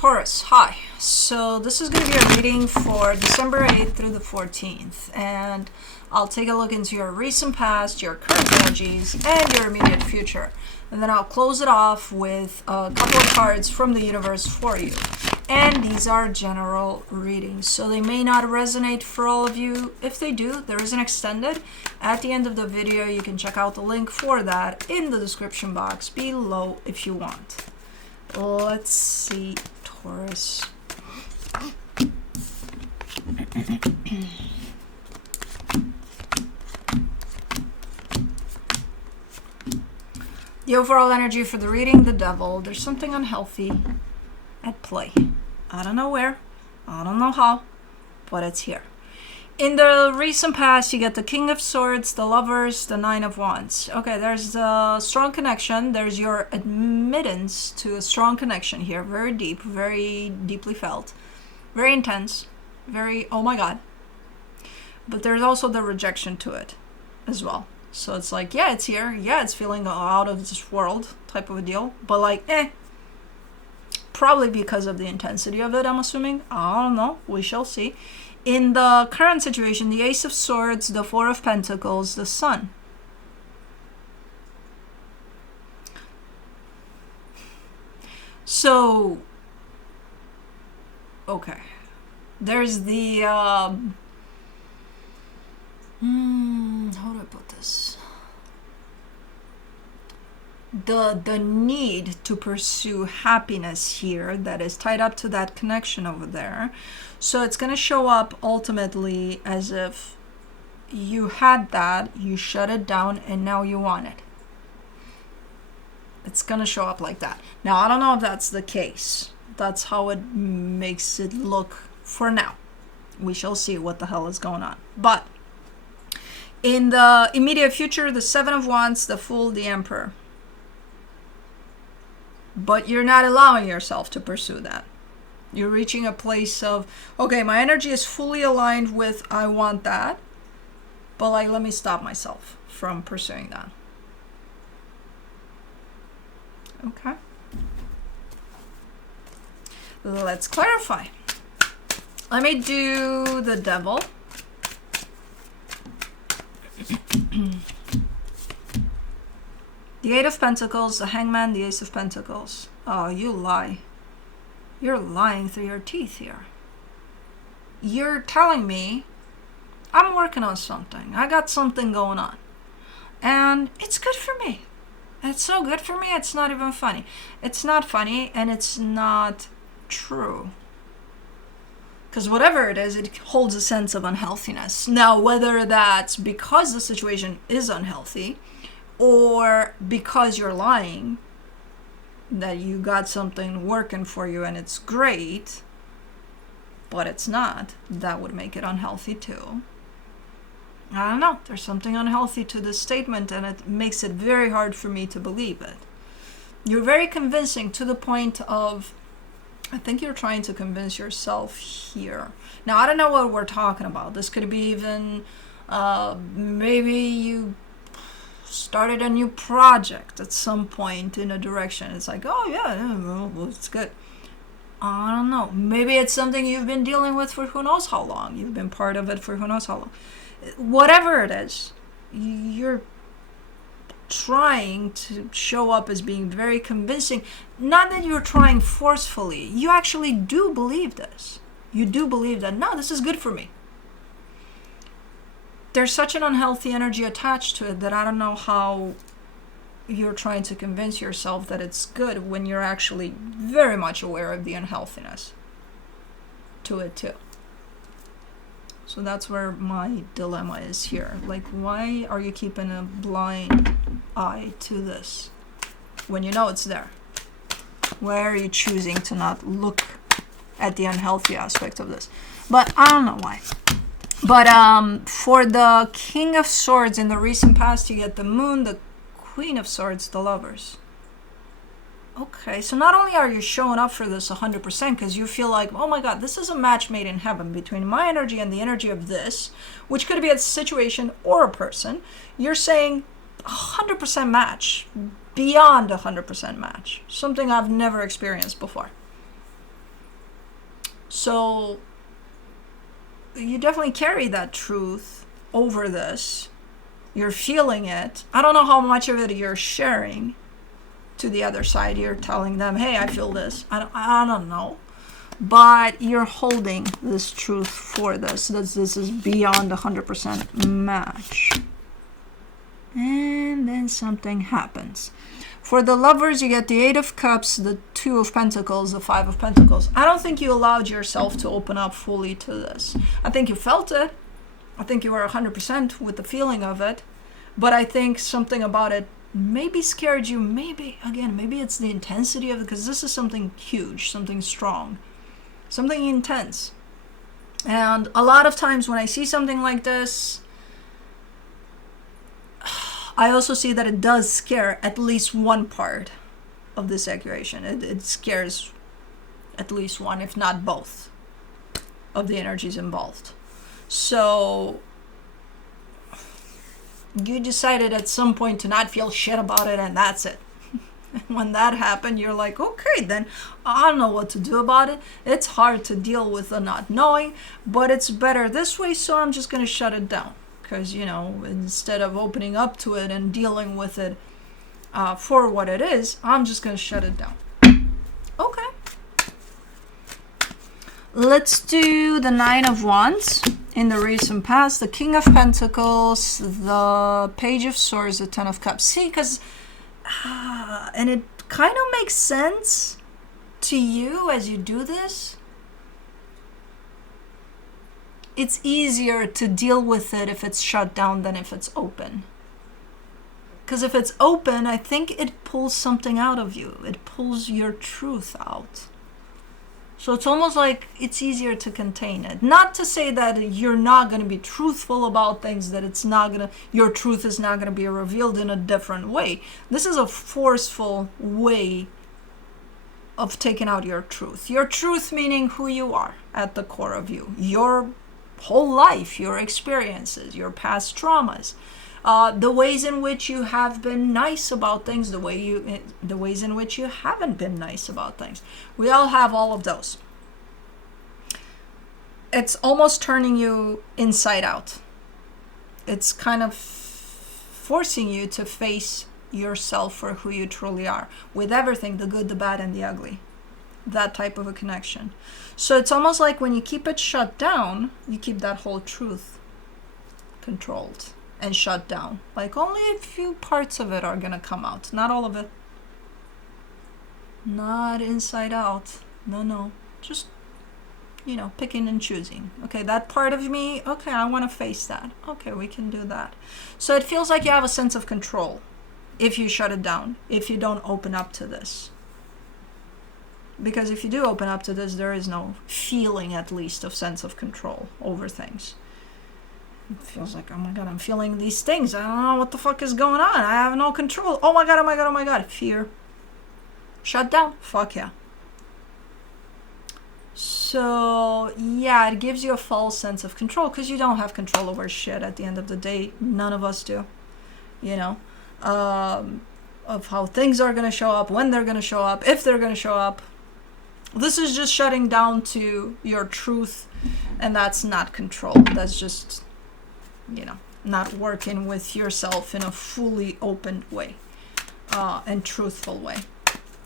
Taurus, hi. So this is going to be a reading for December 8th through the 14th. And I'll take a look into your recent past, your current energies, and your immediate future. And then I'll close it off with a couple of cards from the universe for you. And these are general readings, so they may not resonate for all of you. If they do, there is an extended. At the end of the video, you can check out the link for that in the description box below if you want. Let's see, Taurus. The overall energy for the reading, the devil. There's something unhealthy at play. I don't know where, I don't know how, but it's here. In the recent past, you get the King of Swords, the Lovers, the Nine of Wands. Okay, there's a strong connection. There's your admittance to a strong connection here. Very deep, very deeply felt. Very intense. Very, oh my God. But there's also the rejection to it as well. So it's like, yeah, it's here. Yeah, it's feeling out of this world type of a deal. But like, probably because of the intensity of it, I'm assuming. I don't know. We shall see. In the current situation, the Ace of Swords, the Four of Pentacles, the Sun. So, okay. There's the, how do I put this? The need to pursue happiness here that is tied up to that connection over there. So it's going to show up ultimately as if you had that, you shut it down, and now you want it. It's going to show up like that. Now, I don't know if that's the case. That's how it makes it look for now. We shall see what the hell is going on. But in the immediate future, the Seven of Wands, the Fool, the Emperor. But you're not allowing yourself to pursue that. You're reaching a place of, okay, my energy is fully aligned with I want that, but like, let me stop myself from pursuing that. Okay. Let's clarify. Let me do the devil. The Eight of Pentacles, the Hangman, the Ace of Pentacles. Oh, you lie. You're lying through your teeth here. You're telling me I'm working on something. I got something going on. And it's good for me. It's so good for me, it's not even funny. It's not funny, and it's not true. Because whatever it is, it holds a sense of unhealthiness. Now, whether that's because the situation is unhealthy, or because you're lying, that you got something working for you and it's great, but it's not, that would make it unhealthy too. I don't know. There's something unhealthy to this statement, and it makes it very hard for me to believe it. You're very convincing to the point of, I think you're trying to convince yourself here. Now, I don't know what we're talking about. This could be even, maybe you started a new project at some point in a direction. It's like, oh yeah, well, it's good. I don't know. Maybe it's something you've been dealing with for who knows how long. You've been part of it for who knows how long. Whatever it is, you're trying to show up as being very convincing. Not that you're trying forcefully. You actually do believe this. You do believe that, no, this is good for me. There's such an unhealthy energy attached to it that I don't know how you're trying to convince yourself that it's good when you're actually very much aware of the unhealthiness to it too. So that's where my dilemma is here. Like, why are you keeping a blind eye to this when you know it's there? Why are you choosing to not look at the unhealthy aspect of this? But I don't know why. But for the King of Swords in the recent past, you get the Moon, the Queen of Swords, the Lovers. Okay, so not only are you showing up for this 100% because you feel like, oh my God, this is a match made in heaven between my energy and the energy of this, which could be a situation or a person. You're saying 100% match, beyond 100% match, something I've never experienced before. So you definitely carry that truth over this. You're feeling it. I don't know how much of it you're sharing to the other side. You're telling them, hey, I feel this. I don't know. But you're holding this truth for this. This is beyond 100% match. And then something happens. For the lovers, you get the 8 of Cups, the 2 of Pentacles, the 5 of Pentacles. I don't think you allowed yourself to open up fully to this. I think you felt it. I think you were 100% with the feeling of it. But I think something about it maybe scared you. Maybe it's the intensity of it, because this is something huge, something strong, something intense. And a lot of times when I see something like this, I also see that it does scare at least one part of this equation. It scares at least one, if not both, of the energies involved. So you decided at some point to not feel shit about it, and that's it. And when that happened, you're like, okay, then I don't know what to do about it. It's hard to deal with the not knowing, but it's better this way, so I'm just going to shut it down. Because, instead of opening up to it and dealing with it for what it is, I'm just going to shut it down. Okay. Let's do the 9 of Wands in the recent past, the King of Pentacles, the Page of Swords, the 10 of Cups. See, because, and it kind of makes sense to you as you do this. It's easier to deal with it if it's shut down than if it's open. Because if it's open, I think it pulls something out of you. It pulls your truth out. So it's almost like it's easier to contain it. Not to say that you're not going to be truthful about things, that it's not going to, your truth is not going to be revealed in a different way. This is a forceful way of taking out your truth. Your truth meaning who you are at the core of you. Your whole life, your experiences, your past traumas, the ways in which you have been nice about things, the ways in which you haven't been nice about things. We all have all of those. It's almost turning you inside out. It's kind of forcing you to face yourself for who you truly are, with everything, the good, the bad, and the ugly. That type of a connection. So it's almost like when you keep it shut down, you keep that whole truth controlled and shut down. Like only a few parts of it are going to come out. Not all of it. Not inside out. No. Just, picking and choosing. Okay, that part of me, okay, I want to face that. Okay, we can do that. So it feels like you have a sense of control if you shut it down, if you don't open up to this. Because if you do open up to this, there is no feeling, at least, of sense of control over things. It feels like, oh my God, I'm feeling these things. I don't know what the fuck is going on. I have no control. Oh my God. Fear. Shut down. Fuck yeah. So, yeah, it gives you a false sense of control because you don't have control over shit at the end of the day. None of us do. Of how things are going to show up, when they're going to show up, if they're going to show up. This is just shutting down to your truth, and that's not control. That's just, not working with yourself in a fully open way and truthful way.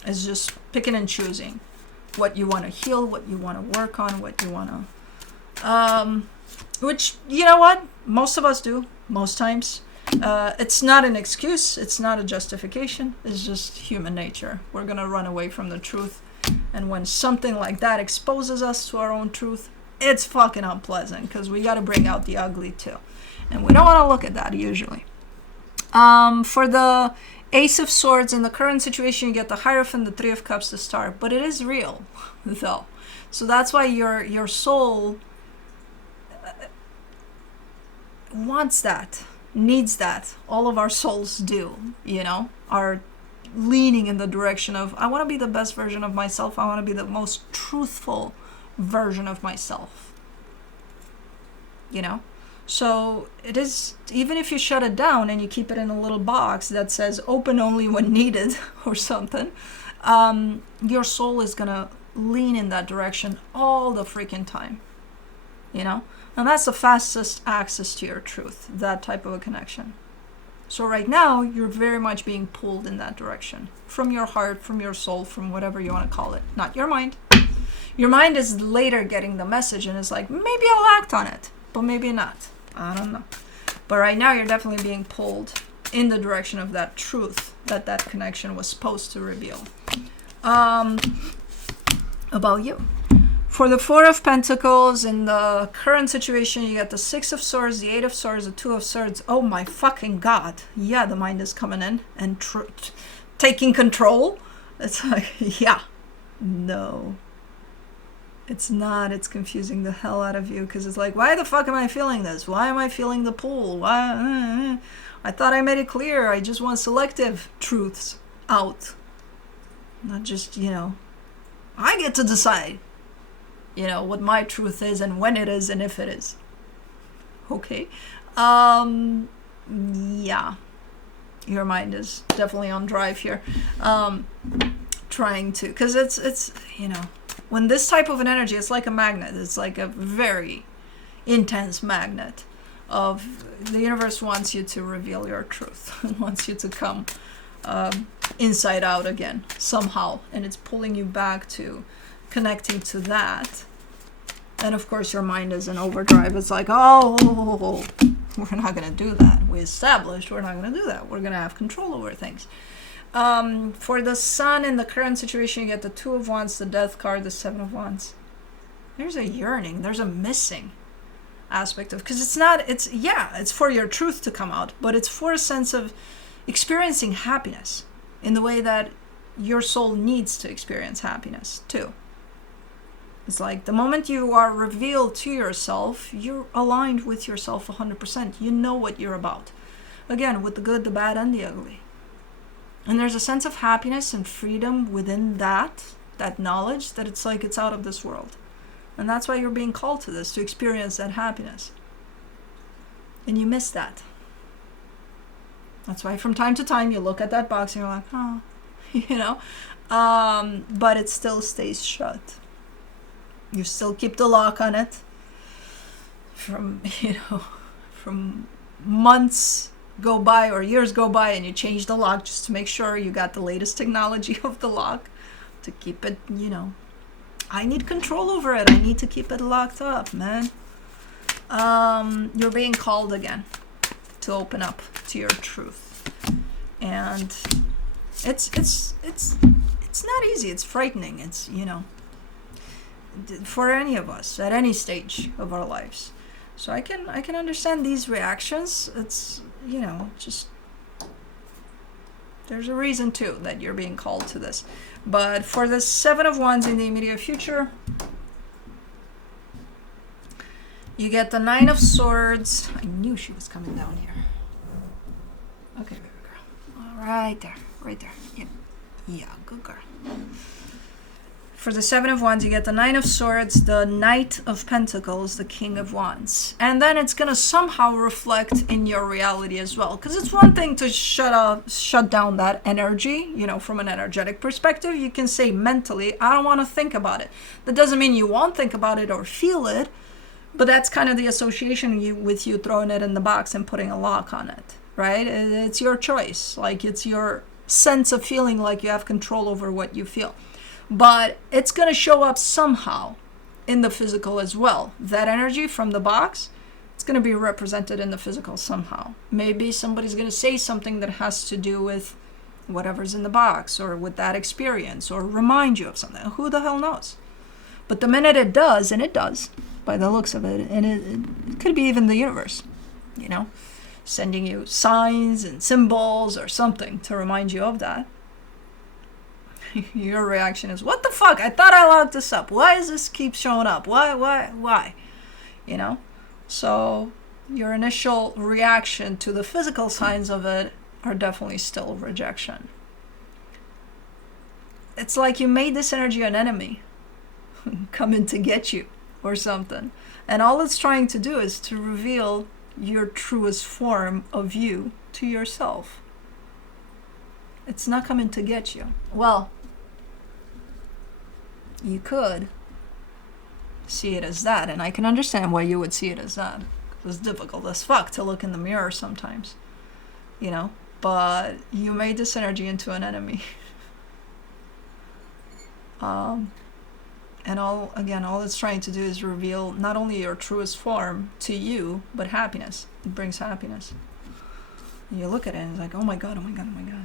It's just picking and choosing what you want to heal, what you want to work on, what you want to... which, you know what? Most of us do, most times. It's not an excuse. It's not a justification. It's just human nature. We're going to run away from the truth. And when something like that exposes us to our own truth, it's fucking unpleasant because we got to bring out the ugly too. And we don't want to look at that usually. For the Ace of Swords, in the current situation, you get the Hierophant, the 3 of Cups, the Star. But it is real, though. So that's why your soul wants that, needs that. All of our souls do, are leaning in the direction of, I want to be the best version of myself. I want to be the most truthful version of myself. So it is, even if you shut it down and you keep it in a little box that says open only when needed or something, your soul is going to lean in that direction all the freaking time, you know? And that's the fastest access to your truth, that type of a connection. So right now, you're very much being pulled in that direction. From your heart, from your soul, from whatever you want to call it. Not your mind. Your mind is later getting the message and is like, maybe I'll act on it, but maybe not. I don't know. But right now, you're definitely being pulled in the direction of that truth that that connection was supposed to reveal. About you. For the Four of Pentacles, in the current situation, you get the Six of Swords, the Eight of Swords, the Two of Swords. Oh my fucking God. Yeah, the mind is coming in and taking control. It's like, yeah. No. It's not. It's confusing the hell out of you because it's like, why the fuck am I feeling this? Why am I feeling the pull? Why? I thought I made it clear. I just want selective truths out. Not just, I get to decide, what my truth is and when it is and if it is. Okay. Yeah. Your mind is definitely on drive here. Trying to, because it's, when this type of an energy, it's like a magnet. It's like a very intense magnet of the universe wants you to reveal your truth. It wants you to come inside out again somehow. And it's pulling you back to connecting to that. And of course your mind is in overdrive. It's like, oh, we're not going to do that. We established we're not going to do that. We're going to have control over things. For the Sun in the current situation, you get the Two of Wands, the Death card, the Seven of Wands. There's a yearning. There's a missing aspect of, because it's for your truth to come out, but it's for a sense of experiencing happiness in the way that your soul needs to experience happiness too. It's like the moment you are revealed to yourself, you're aligned with yourself 100%. You know what you're about. Again, with the good, the bad, and the ugly. And there's a sense of happiness and freedom within that knowledge that it's like it's out of this world. And that's why you're being called to this, to experience that happiness. And you miss that. That's why from time to time you look at that box and you're like, oh, but it still stays shut. You still keep the lock on it. From months go by or years go by and you change the lock just to make sure you got the latest technology of the lock to keep it, I need control over it. I need to keep it locked up, man. You're being called again to open up to your truth. And it's not easy. It's frightening. It's, for any of us at any stage of our lives. So I can understand these reactions. It's, just there's a reason too that you're being called to this. But for the Seven of Wands in the immediate future, you get the Nine of Swords. I knew she was coming down here. Okay, baby girl. All right there. Yep. Yeah, good girl. For the Seven of Wands, you get the Nine of Swords, the Knight of Pentacles, the King of Wands. And then it's going to somehow reflect in your reality as well. Because it's one thing to shut down that energy, from an energetic perspective. You can say mentally, I don't want to think about it. That doesn't mean you won't think about it or feel it. But that's kind of the association with you throwing it in the box and putting a lock on it, right? It's your choice. Like, it's your sense of feeling like you have control over what you feel. But it's going to show up somehow in the physical as well. That energy from the box, it's going to be represented in the physical somehow. Maybe somebody's going to say something that has to do with whatever's in the box or with that experience or remind you of something. Who the hell knows? But the minute it does, and it does, by the looks of it, and it could be even the universe, sending you signs and symbols or something to remind you of that. Your reaction is, what the fuck? I thought I locked this up. Why does this keep showing up? Why? So your initial reaction to the physical signs of it are definitely still rejection. It's like you made this energy an enemy coming to get you or something. And all it's trying to do is to reveal your truest form of you to yourself. It's not coming to get you. Well, you could see it as that, and I can understand why you would see it as that. It's difficult as fuck to look in the mirror sometimes, you know, but you made this energy into an enemy. And all it's trying to do is reveal not only your truest form to you, but happiness. It brings happiness. And you look at it and it's like, oh my god, oh my god, oh my god.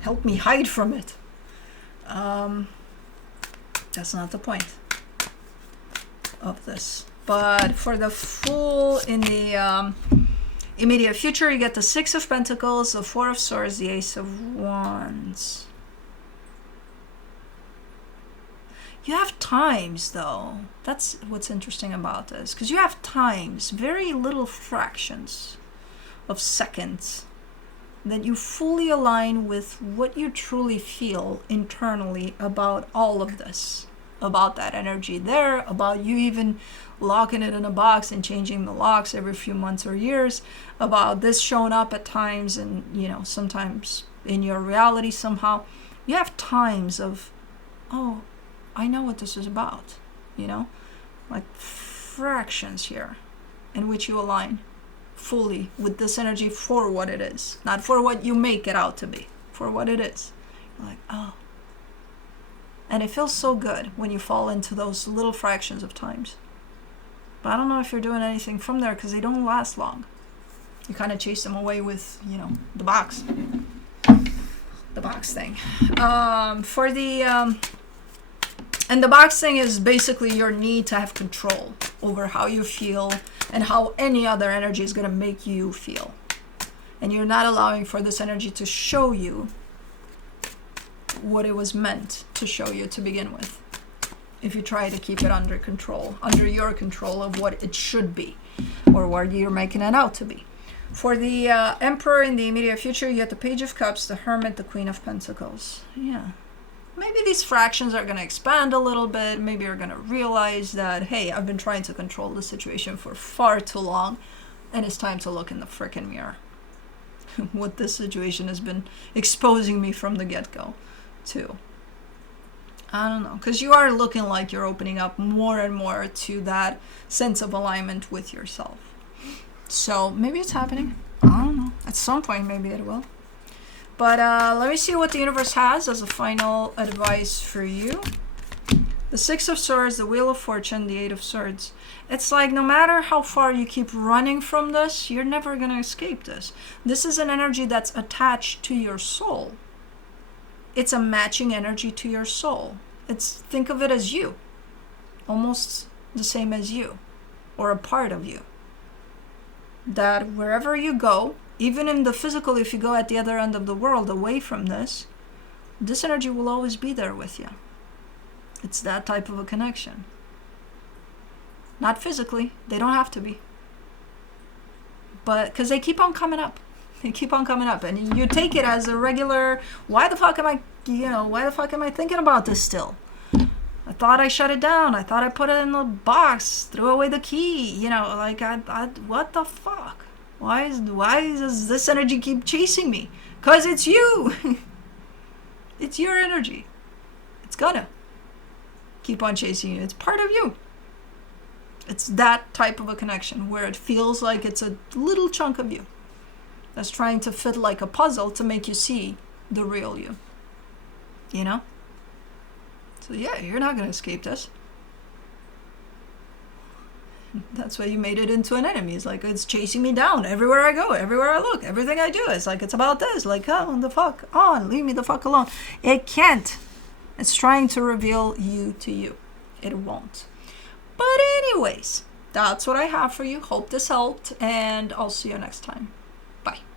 Help me hide from it. That's not the point of this. But for the Fool in the immediate future, you get the Six of Pentacles, the Four of Swords, the Ace of Wands. You have times, though. That's what's interesting about this. Because you have times, very little fractions of seconds, that you fully align with what you truly feel internally about all of this. About that energy there, about you even locking it in a box and changing the locks every few months or years, about this showing up at times and, you know, sometimes in your reality somehow. You have times of, oh, I know what this is about, you know, like fractions here in which you align fully with this energy for what it is, not for what you make it out to be, for what it is. You're like, oh. And it feels so good when you fall into those little fractions of times. But I don't know if you're doing anything from there because they don't last long. You kind of chase them away with, you know, the box. The box thing. And the box thing is basically your need to have control over how you feel and how any other energy is going to make you feel. And you're not allowing for this energy to show you what it was meant to show you to begin with. If you try to keep it under control, under your control of what it should be, or what you're making it out to be. For the Emperor in the immediate future, you get the Page of Cups, the Hermit, the Queen of Pentacles. Yeah. Maybe these fractions are going to expand a little bit. Maybe you're going to realize that, hey, I've been trying to control the situation for far too long, and it's time to look in the frickin' mirror. What this situation has been exposing me from the get-go to. I don't know, because you are looking like you're opening up more and more to that sense of alignment with yourself. So maybe it's happening. I don't know. At some point, maybe it will. But let me see what the universe has as a final advice for you. The Six of Swords, the Wheel of Fortune, the Eight of Swords. It's like no matter how far you keep running from this, you're never going to escape this. This is an energy that's attached to your soul. It's a matching energy to your soul. Think of it as you. Almost the same as you. Or a part of you. That wherever you go, even in the physical, if you go at the other end of the world away from this energy will always be there with you. It's that type of a connection. Not physically. They don't have to be. But because they keep on coming up. They keep on coming up. And you take it as a regular, why the fuck am I thinking about this still? I thought I shut it down. I thought I put it in the box, threw away the key. You know, like, what the fuck? Why does this energy keep chasing me? Because it's you. It's your energy. It's gonna keep on chasing you. It's part of you. It's that type of a connection where it feels like it's a little chunk of you that's trying to fit like a puzzle to make you see the real you. You know? So yeah, you're not going to escape this. That's why you made it into an enemy. It's like, it's chasing me down everywhere I go, everywhere I look, everything I do. It's like, it's about this. Like, oh, the fuck on, leave me the fuck alone. It can't. It's trying to reveal you to you. It won't. But anyways, that's what I have for you. Hope this helped, and I'll see you next time. Bye.